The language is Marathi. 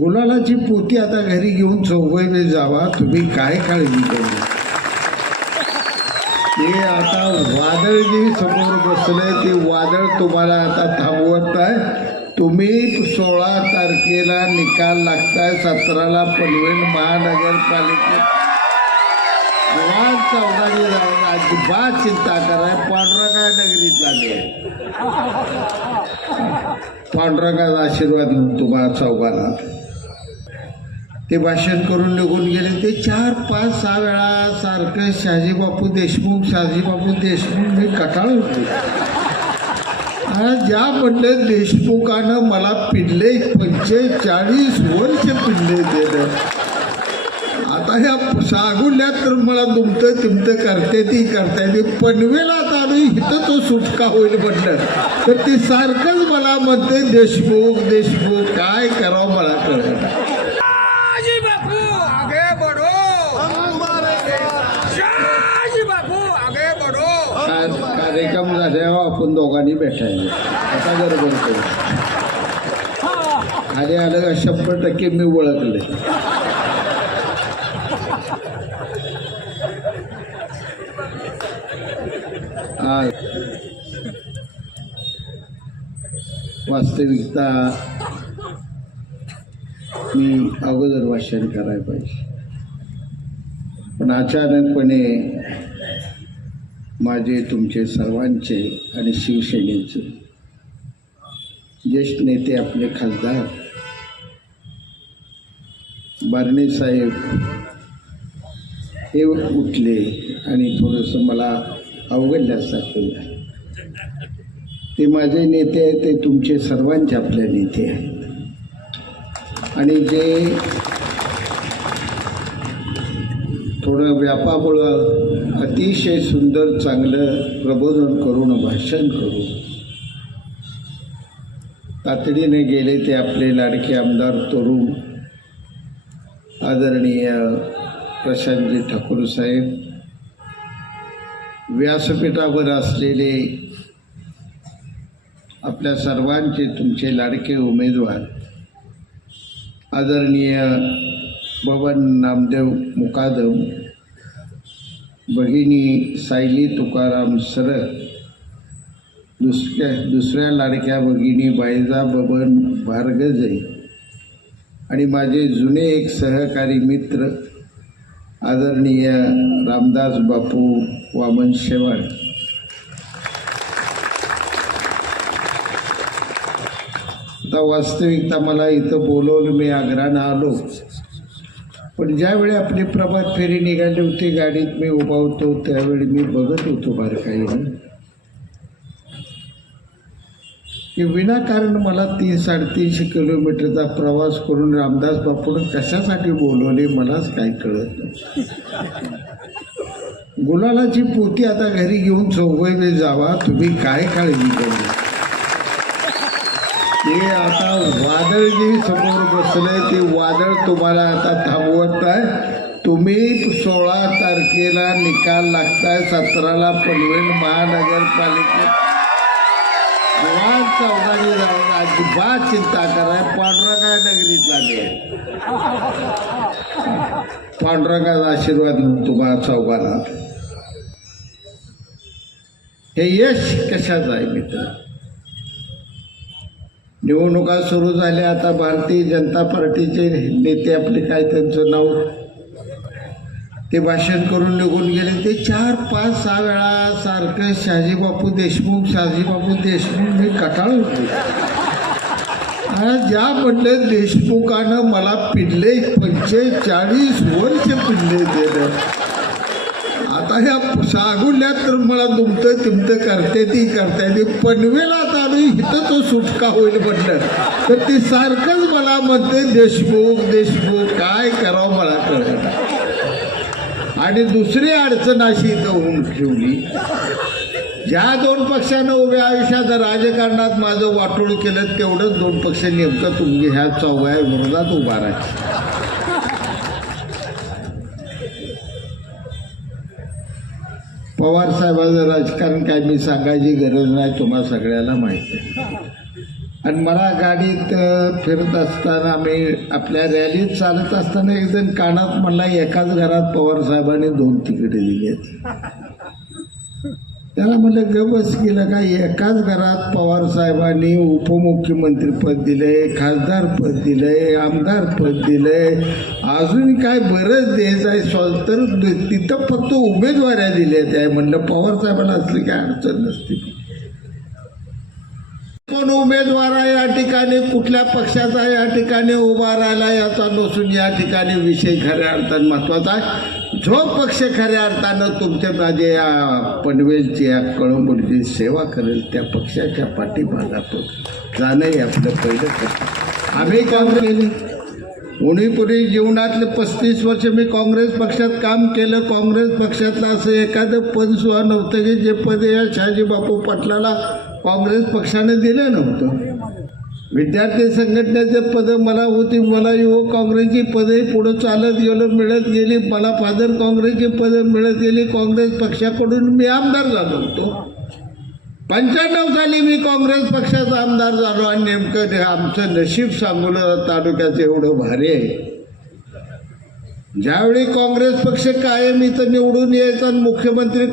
गुलालाची पोती आता घरी घेऊन चौघे जावा, तुम्ही काय काळजी करू. ते आता वादळ जे समोर बसलंय ते वादळ तुम्हाला आता थांबवत आहे. तुम्ही 16 तारखेला निकाल लागताय, 17ला पनवेल महानगरपालिकेत चौघांनी जाऊन अजिबात चिंता कराय. पांडुरंगा नगरीत झाली आहे. पांडुरंगाचा आशीर्वाद म्हणून तुम्हाला चौघाला ते भाषण करून निघून गेले. ते 4, 5, 6 वेळा सारखं शहाजीबापू देशमुख शहाजीबापू देशमुख मी कटाळ होतो. ज्या म्हणलं देशमुखानं मला पिढले 45 वर्ष पिढले दिलं. आता ह्या सागुल्यात तर मला दुमतं तिमतं करते ती करताय. ते पनवेलात आलो इथं तो सुटका होईल म्हटलं तर ते सारखंच मला म्हणते देशमुख देशमुख. काय करावं मला कळत. कार्यक्रम झाल्यावर आपण दोघांनी भेटायला आता बरोबर करू. खाली आलं का 100% मी ओळखले. वास्तविकता मी अगोदर भाषण करायला पाहिजे, पण अचानकपणे माझे तुमचे सर्वांचे आणि शिवसेनेचे ज्येष्ठ नेते आपले खासदार बारणे साहेब हे उठले आणि थोडंसं मला अवघडल्यासारखं झालं. ते माझे नेते आहेत, ते तुमचे सर्वांचे आपले नेते आहेत आणि जे थोडं व्यापामुळं अतिशय सुंदर चांगलं प्रबोधन करून भाषण करून तातडीने गेले ते आपले लाडके आमदार तरुण आदरणीय प्रशांतजी ठाकूर साहेब, व्यासपीठावर असलेले आपल्या सर्वांचे तुमचे लाडके उमेदवार आदरणीय बबन नामदेव मुकादम, भगिनी सायली तुकाराम सरळ, दुसऱ्या लाडक्या भगिनी बायजा बबन भारगजे आणि माझे जुने एक सहकारी मित्र आदरणीय रामदास बापू वामन शेवाळ. आता वास्तविकता मला इथं बोलवलं, मी आग्रहानं आलो, पण ज्यावेळी आपली प्रभात फेरी निघाली होती गाडीत मी उभा होतो त्यावेळी मी बघत होतो बारकाईनं की विनाकारण मला 300-350 किलोमीटरचा प्रवास करून रामदास बापून कशासाठी बोलवले मलाच काही कळत नाही. गुलालाची पोती आता घरी घेऊन चौघे जावा, तुम्ही काय काळजी करू. ते आता वादळ जे समोर बसलंय ते वादळ तुम्हाला आता थांबवत आहे. तुम्ही 16 तारखेला निकाल लागताय, 17ला पनवेल महानगरपालिकेत चौघांनी जाऊन अजिबात चिंता कराय. पांडुरंगा नगरीत झाली आहे. पांडुरंगाचा आशीर्वाद म्हणून तुम्हाला चौघाला हे यश कशाचं आहे मित्र. निवडणुका सुरू झाल्या, आता भारतीय जनता पार्टीचे नेते आपले काय त्यांचं नाव ते भाषण करून निघून गेले. ते 4, 5, 6 वेळा सारखं शहाजीबापू देशमुख शहाजीबापू देशमुख मी कटाळ होतो. ज्या म्हणलं देशमुखानं मला पिढले 45 वर्ष पिढले दिलं. आता ह्या सागुल्यात तर मला दुमतं तिमतं करते ती करताय. ते पनवेलात आलो इथं तो सुटका होईल म्हटलं तर ते सारखंच मला म्हणते देशमुख देशमुख. काय करावं मला कळत. आणि दुसरी अडचण अशी इथं होऊन ठेवली, ज्या 2 पक्षानं उभ्या आयुष्यात राजकारणात माझं वाटोळ केलं तेवढंच 2 पक्ष नेमकं तुम्ही ह्या चौघ्या विरोधात उभा राहा. पवार साहेबांचं राजकारण काय मी सांगायची गरज नाही, तुम्हाला सगळ्याला माहिती आहे. आणि मला गाडीत फिरत असताना आम्ही आपल्या रॅलीत चालत असताना एक जण कानात म्हणला एकाच घरात पवार साहेबांनी 2 तिकिटे दिली आहेत. त्याला म्हणलं गबस केलं का एकाच घरात पवार साहेबांनी उपमुख्यमंत्रीपद दिलंय, खासदार पद दिलंय, आमदार पद दिलंय, अजून काय बरंच द्यायचं आहे. तर तिथं फक्त उमेदवाऱ्या दिल्या त्या. म्हणलं पवार साहेबांना असली काय अडचण नसते. कोण उमेदवार आहे या ठिकाणी, कुठल्या पक्षाचा या ठिकाणी उभा राहिला याचा नसून या ठिकाणी विषय खऱ्या अर्थानं महत्वाचा आहे. जो पक्ष खऱ्या अर्थानं तुमच्या माझे या पनवेलची या कळंबोलीची सेवा करेल त्या पक्षाच्या पाठीमागे जाणं हे आपलं पहिलं कर्तव्य. आम्ही काँग्रेस केली. उणीपुरी जीवनातले 35 वर्ष मी काँग्रेस पक्षात काम केलं. काँग्रेस पक्षातलं असं एखादं पद सुद्धा नव्हतं की जे पद या शहाजी बापू पाटलाला काँग्रेस पक्षाने दिलं नव्हतं. विद्यार्थी संघटनेचे पदं मला होती. मला युवक काँग्रेसची पदही पुढं चालत गेलो, मिळत गेली. मला फादर काँग्रेसची पदं मिळत गेली. काँग्रेस पक्षाकडून मी आमदार झालो होतो. 95 साली मी काँग्रेस पक्षाचा आमदार झालो. आणि नेमकं आमचं नशीब सांगोला तालुक्याचं एवढं भारी आहे. ज्यावेळी काँग्रेस पक्ष कायम इथं निवडून यायचा आणि मुख्यमंत्री